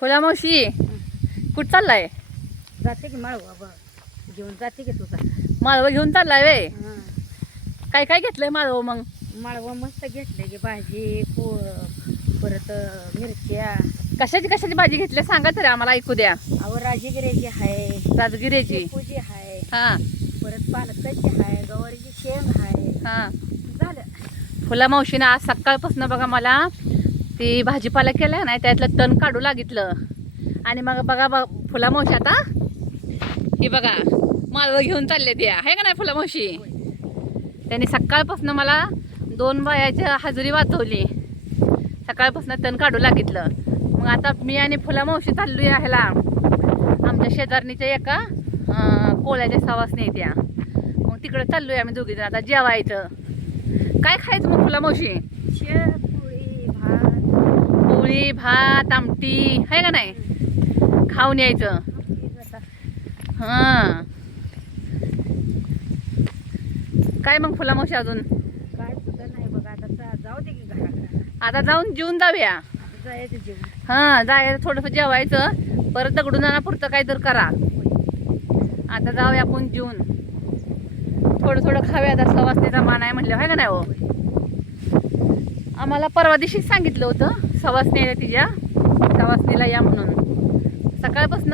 फुला मावशी कुठं चाललाय? जाते की माळवा बघ. घेऊन जाते की तुझा माळवं घेऊन चाललाय वे. काय काय घेतलंय माळवं मग? माळवा मस्त घेतले की भाजी पो परत मिरच्या. कशाची कशाची भाजी घेतली सांगा तरी आम्हाला ऐकू द्या. अहो राजगिऱ्याची आहे राजगिऱ्याची. शेपूची आहे हा. परत पालकाची आहे गवारीची शेंग आहे हा. झालं. फुला मावशीनं आज सकाळपासून बघा मला ती भाजीपाला केला नाही त्यातलं तण काढू लागितलं. आणि मग बघा बघ फुला मावशी आता. ही बघा माळवं घेऊन चालले त्या. आहे का नाही फुला मावशी त्यांनी सकाळपासून मला दोन बायाच्या हजेरी वाचवली. सकाळपासून तण काढू लागितलं. मग आता मी आणि फुला मावशी चाललो ह्याला. आमच्या शेजारणीच्या एका कोळ्याच्या सवासनी त्या. मग तिकडे आहे आम्ही दोघी जण आता जेवायचं. काय खायचं मग फुला मावशी शेंग पोळी भात पोळी भात आमटी आहे का नाही? खाऊन यायचं. हां. काय मग फुला मावशी अजून? काय सुद्धा नाही बघ आता जाऊ दे की आता जाऊन जेवून जाऊया. जायचं जेवण. हां जायचं थोडंसं जेवायचं. परत दगडून पुरतं काय तर करा. आता जाऊया आपण जेवून थोडं थोडं खाऊया आता सवासणीचा मान आहे म्हणलं आहे का नाही हो? आम्हाला परवा दिवशीच सांगितलं होतं. सवासणी आहे तिच्या. सवासणीला या म्हणून. सकाळपासून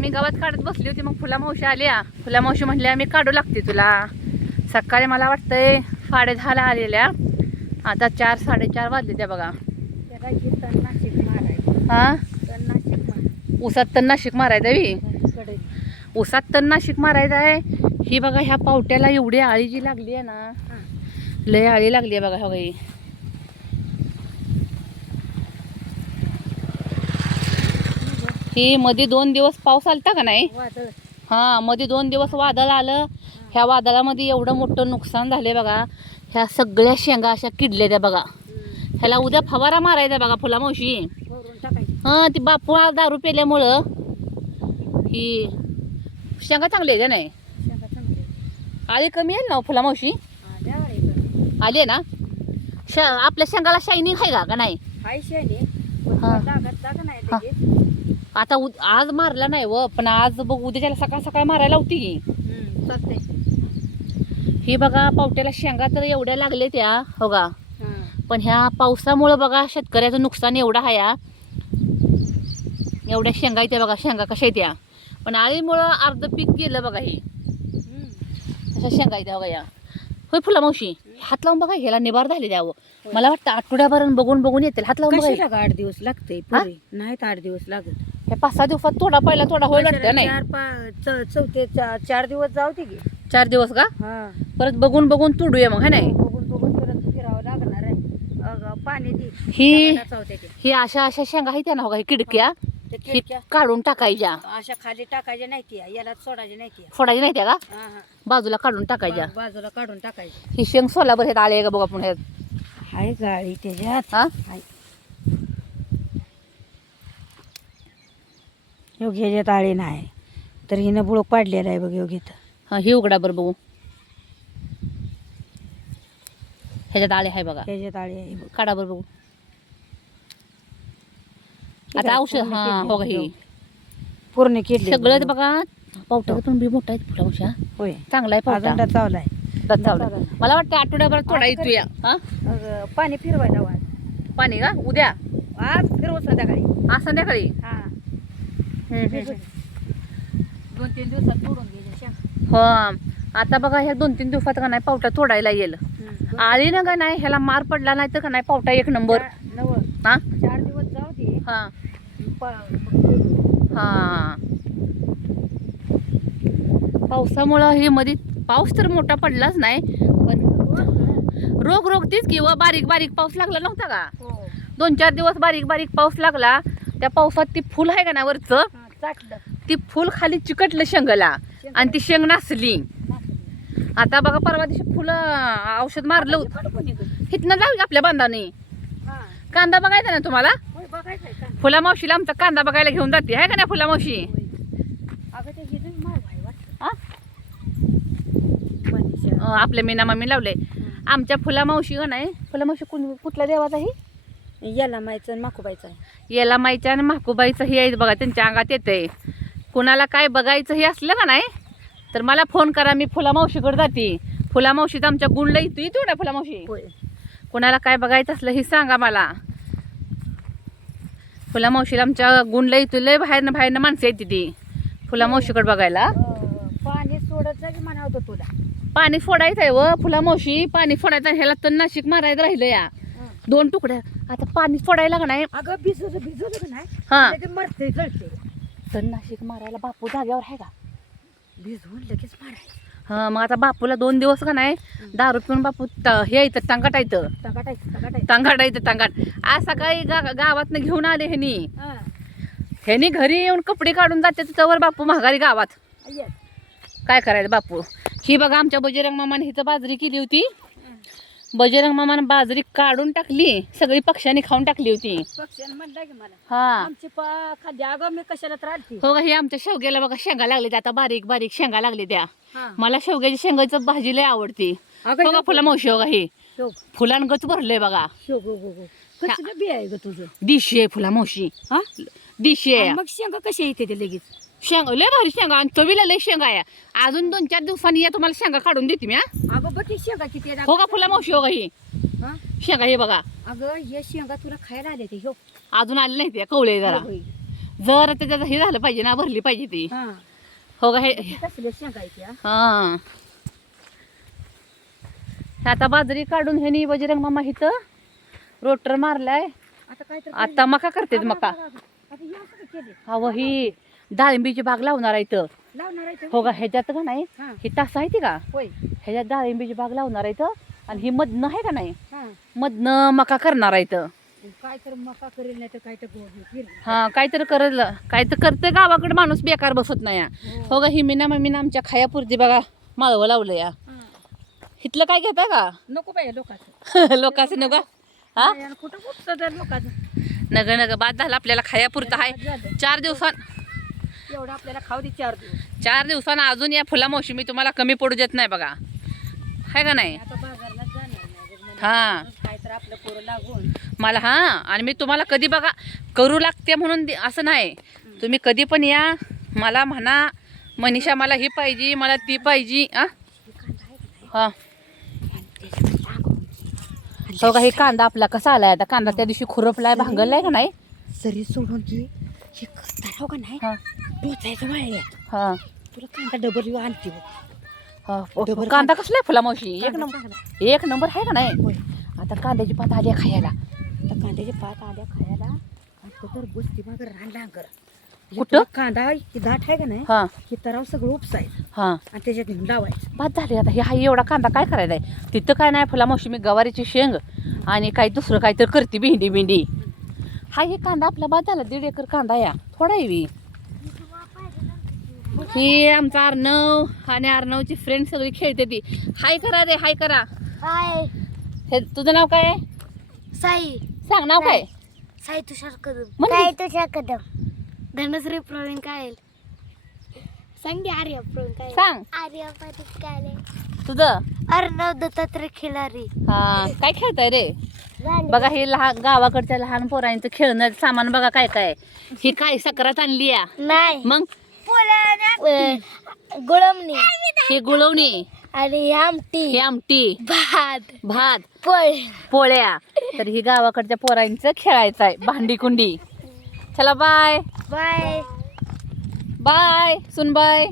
मी गावात काढत बसली होती मग फुला मावशी आल्या. फुला मावशी म्हणल्या मी काढू लागते तुला. सकाळी मला वाटतंय साडे दहाला आलेल्या. आता चार साडेचार वाजले त्या बघा. हा? मार उसात तणनाशिक मारायचं आहे बी. कडे. उसात तणनाशिक मारायचं आहे. ही बघा ह्या पावट्याला एवढी आळी जी लागली आहे ना लय आळी लागली आहे बघा ह्या ही मध्ये दोन दिवस पाऊस आलता का नाही? हा मध्ये दोन दिवस वादळ आलं. ह्या वादळामध्ये एवढं मोठं नुकसान झाले बघा. ह्या सगळ्या शेंगा अशा किडल्या त्या बघा. ह्याला उद्या फवारा मारायचा बघा फुला मावशी. हा ती बापू दारू पेल्यामुळं ही शेंगा चांगली आहे नाही? शेंगा चांगली आळी कमी येईल ना हो फुला मावशी? आली आहे ना? श आपल्या शेंगाला शायनिंग आहे का का नाही? आता उद आज मारला नाही व पण आज बघ उद्याच्याला सकाळ सकाळ मारायला होती की हम्म, चालतंय. ही बघा पावट्याला शेंगा तर एवढ्या लागले त्या हो का? हा. पण ह्या पावसामुळं बघा शेतकऱ्याचं नुकसान एवढं आहे या एवढ्या शेंगा आहेत त्या बघा शेंगा कशा आहेत त्या. पण आळीमुळं अर्ध पीक गेलं बघा ही. हम्म. अशा शेंगा आहेत त्या बघा या. होय फुला मावशी हात लावून बघा ह्याला निबार झाले द्यावं मला वाटतं आठवड्याभर बघून बघून येतील हात लावून बघा कशाला ग आठ दिवस लागते पुरी? नाहीत आठ दिवस लागत. हे पाच सहा दिवसात थोडा पहिला थोडा होईल वाटतं नाही? चार पा- च- चौथे चा- चार दिवस जाऊ दे की. चार दिवस का? हा. परत बघून बघून तुडूया मग है नाही? बघून बघून परत फिरावं लागणार आहे. अगं, पाणी दे. ही- शेंगाला चावते ते. ही अशा अशा शेंगा आहेत त्या ना हो का, ही किडक्या? त्या ही खिडक्या काढून टाकायच्या. अशा खाली टाकायच्या नाही याला सोडायच्या नाही ती फोडायच्या नाही त्या का? हा, हा. बाजूला काढून टाकायच्या. बा- बाजूला काढून टाकायची ही शेंग सोलाभर हे आले का बघा आपण ह्यात. हाय गाळी त्याच्यात. हा? हाय. योग्याच्यात आळी नाही. तर हिनं बुळक पाडलेला आहे बघ योग्यत हा ही उघडा बरं बघू. ह्याच्यात आले आहे बघा. त्याच्यात आळी आहे बघ. काढा बरं बघू. आता आहे, औषध पूर्ण हा हो का ही. पूर्ण किडली सगळं बघा पावट्यातून बी मोठा आहे फुला उशा होय. चांगला आहे पावटा. अजून चावलाय दात चावला. मला वाटतं आठवड्याभर थोडा येतो या हा? अगं, पाणी फिरवायला पाणी का? उद्या? आज फिरव संध्याकाळी. आज संध्याकाळी? हा हम्म, हम्म, भिजू हम्म. दे. दोन तीन दिवसात तोडून. हो. आता बघा ह्या दोन तीन दिवसात का नाही पावटा तोडायला येईल. आळी ना का नाही ह्याला मार पडला नाही तर का नाही पावटा एक नंबर. हा? चार दिवस जाऊ दे. हा. हा. पावसामुळं हे मध्ये पाऊस तर मोठा पडलाच नाही पण रोग रोग तीच किंवा बारीक बारीक पाऊस लागला नव्हता का? हो. दोन चार दिवस बारीक बारीक पाऊस लागला त्या पावसात ती फुल आहे का ना वरचं? ती फुल खाली चिकटलं शेंगाला. आणि ती शेंग नासली. आता बघा परवा दिवशी फुलं औषध मारलं होतं. इथनं जाऊ आपल्या बांधाने. कांदा बघायचा ना तुम्हाला? फुला मावशीला आमचा कांदा बघायला घेऊन जाते. आहे का नाही फुला मावशी? आपल्या मीना मामी लावले. आमच्या फुला मावशी का नाही? फुला मावशी कुण कुठल्या देवाचा ही याला मायचं माखूबाईचं आहे. याला माईचं आणि माकूबाईचं हे आहे बघा त्यांच्या अंगात येतंय. कुणाला काय बघायचं हे असलं का नाही तर मला फोन करा मी फुला मावशीकडे जाते. फुला मावशीत आमच्या गुंडला येतो येतो ना फुला मावशी. होय. कुणाला काय बघायचं असलं हे सांगा मला. फुला मावशीला आमच्या गुंडला येतो लय बाहेरनं बाहेरनं माणसं येते ती. फुला मावशीकडे बघायला. पाणी सोडायचं की म्हणा होतं तुला? पाणी फोडायचं आहे व फुला मावशी पाणी फोडायचं आहे. ह्याला तर नाशिक मारायचं राहिलं या. दोन तुकड्या आता पाणी फोडायला का नाही? अगं भिजवलं भिजवलं का नाही? हा. ते मरते जळते तर नाशिक मारायला बापू जाग्यावर आहे का? भिजवून लगेच मारायचं. हा मग आता बापूला दोन दिवस का नाही दारू पिऊन बापू त- हे येतं टांगाट येतं टांगाट येतं टांगाट आज सकाळी गा गावातनं घेऊन आले ह्यानी. हा. ह्यानी घरी येऊन कपडे काढून जाते त्याच्यावर बापू महागारी गावात. काय करायचं बापू? ही बघा आमच्या बजरंग मामाने हिचं बाजरी केली होती. बजरंग मामाने बाजरी काढून टाकली सगळी पक्ष्यांनी खाऊन टाकली होती. पक्ष्यानं म्हणलं की मला. हा. आमची पा खाद्य अगं मी कशाला त्रालती हो का हे आमच्या शेवग्याला बघा शेंगा लागले त्या. आता बारीक बारीक शेंगा लागले त्या. हा. मला शेवग्याची शेंगाचं भाजी लय आवडती. अगं बघा फुला मावशी बघा हे. शोक फुलांगच भरलंय बघा. शोक गो गो कसलं बी आहे ग तुझं? दिशी आहे फुला मावशी. हा? दिशी आहे. मग शेंगा कशी येते ते लगेच? शेंग लय भारी शेंगा आणि चवीला लय शेंगा आहे. अजून दोन चार दिवसांनी या तुम्हाला शेंगा काढून देते मी हा. अगं बघ ही शेंगा किती आहेत. हो का फुला मावशी हो का ही? हा? शेंगा हे बघा. अगं हे शेंगा तुला खायला आले ते ह्यो. अजून आले नाही ते कवळे जरा. जर त्याच्यात हे झालं पाहिजे ना भरली पाहिजे ती. हा. हो का हे? हे कसले शेंगा आहेत या? हा. हे आता बाजरी काढून ह्यानी बजरंग मामा इथं रोटर मारलाय. आता काय तर आता मका करते मका. आता हे असं का केले हा व ही. डाळिंबीची बाग लावणार आहे इथं. लावणार आहे ते? हो का ह्याच्यात का नाही? हा. ही तास आहे ती का? होय. ह्याच्यात डाळिंबीची बाग लावणार आहे इथं. आणि ही मधनं आहे का नाही? हा. मधनं मका करणार आहे इथं. काय तर मका करेल नाही तर काय तर गोड केलं हा काहीतरी करल. काय तर करते गावाकडे माणूस बेकार बसत नाही या. हो. का ही मीना मम्मीनं आमच्या खायापुरती बघा माळवं लावलं या हा. इथलं काय घेता का? नको पाहिजे लोकांचं. लोकांचं नका? हा? आणि कुठं कुठं तर लोकांचं? नग नग बाद झालं आपल्याला खायापुरतं आहे. चार दिवसां एवढं आपल्याला खाऊ दे चार दिवस. चार दिवसांना अजून या फुला मावशी मी तुम्हाला कमी पडू देत नाही बघा. आहे का नाही? आता बाजारला जाणार नाही बघ हा. काय तर आपलं पोरं लागून. मला हा. आणि मी तुम्हाला कधी बघा करू लागते म्हणून दे- असं नाही. तुम्ही कधी पण या. मला म्हणा मनीषा मला ही पाहिजे मला ती पाहिजे आ? हा. हो का हे कांदा आपला कसा आलाय? आता कांदा त्या दिवशी खुरपलाय भांगरलाय का नाही? सरी सोडून की. हे करता का नाही? हा. टोचायचं वाळल्या हा. तुला कांदा डबल येऊ आणते बघ. हा. डबर कांदा कसला आहे फुला मावशी? एक कांदा नंबर चांगला. एक नंबर आहे का नाही? होय. आता कांद्याची पात आली आहे खायला. त्या कांद्याचे पात आल्या खायला. आणि तर बसती मग रान कुठं? कांदा ही दाट आहे का नाही? हा. हे तराव सगळं उपसायचं. हा. आणि त्याच्यात घेऊन लावायचं. बाद झाली आता. हे हा एवढा कांदा काय करायचा आहे? तिथं काय नाही फुला मावशी? मी गवारीची शेंग आणि काही दुसरं काहीतरी करते भेंडी भेंडी. हा हे कांदा आपला बाद झाला दीड एकर कांदा या. थोडा येवी ही आमचा अर्णव आणि अर्णवची फ्रेंड सगळी खेळते ती. हाय करा रे हाय करा. हाय. हे तुझं नाव काय? साई. सांग नाव काय? साई तुषार कदम. म्हण काय तुषार कदम. धनश्री प्रवीण कायल सांग आर्या प्रवीण कायल सांग. आर्या पाटील कायल तुझं? अर्णव दत्तात्रय खिलारी. हा काय खेळताय रे? बघा हे लहान गावाकडच्या लहान पोरांचं खेळणं सामान बघा काय काय ही काय सकरात आणली या? नाही. मग? गुळमणी. ही गुळवणी. आणि ही आमटी. आमटी. भात. भात. पळ पोळ्या. तर ही गावाकडच्या पोरांचं खेळायचं आहे भांडी कुंडी चला बाय. बाय. बाय सुनबाय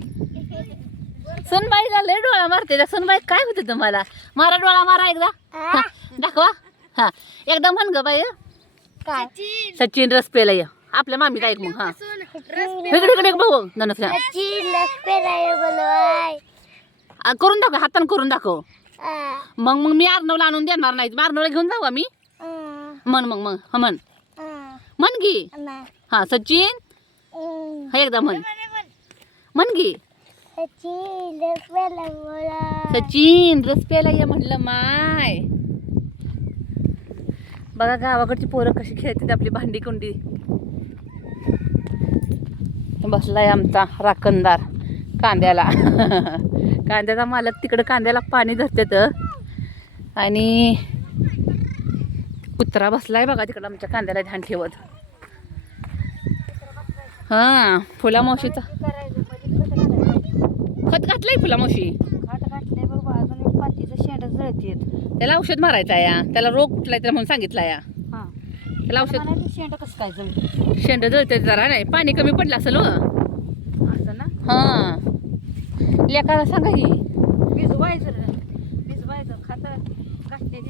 सुनबाई झाले डोळा मारते. त्या सुनबाई काय होते तुम्हाला? मारा डोळा मारा एकदा. हा, दाखवा. हा. एकदा म्हण ग बाई काय? सचिन. रस पेला ये आपल्या मामीत ऐक मग हा. इकडे इकडे ननस बोलवाय. करून दाखव हातानं करून दाखव. मग मग मी अर्नवला आणून देणार नाही अर्नवला घेऊन जाऊ मी म्हण मग मग हा म्हण. म्हण की. हा सचिन? हा एकदा म्हण. म्हण की. सचिन रस प्यायला ये म्हटलं माय. बघा गावाकडची पोरं कशी खेळतात आपली भांडी कुंडी. बसलाय आमचा राखणदार कांद्याला. कांद्याचा मालक तिकडं कांद्याला पाणी धरतात. आणि कुत्रा बसलाय बघा तिकडं आमच्या कांद्याला ध्यान ठेवत. हा फुला मावशीचा खत खत घातलंय फुला मावशी खत घातलंय बरोबर अजून एक त्याला औषध मारायचं आहे या. त्याला रोग कुठलाय त्याला म्हणून सांगितलं या. हा. त्याला औषध शेंड कसं काय जळते? शेंड जळते जरा नाही. पाणी कमी पडलं असेल हो. असं ना? हा. लेकाला सांगा ही भिजवायचं. भिजवायचं. खत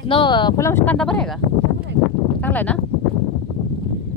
न फुला मावशी कांदा बरं आहे का? चांगला आहे ना?